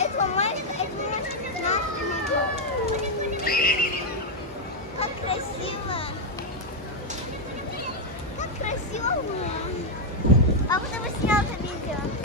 этого мальчика, нас найдет. Как красиво. Как красиво было. Папа, ты бы снял это видео.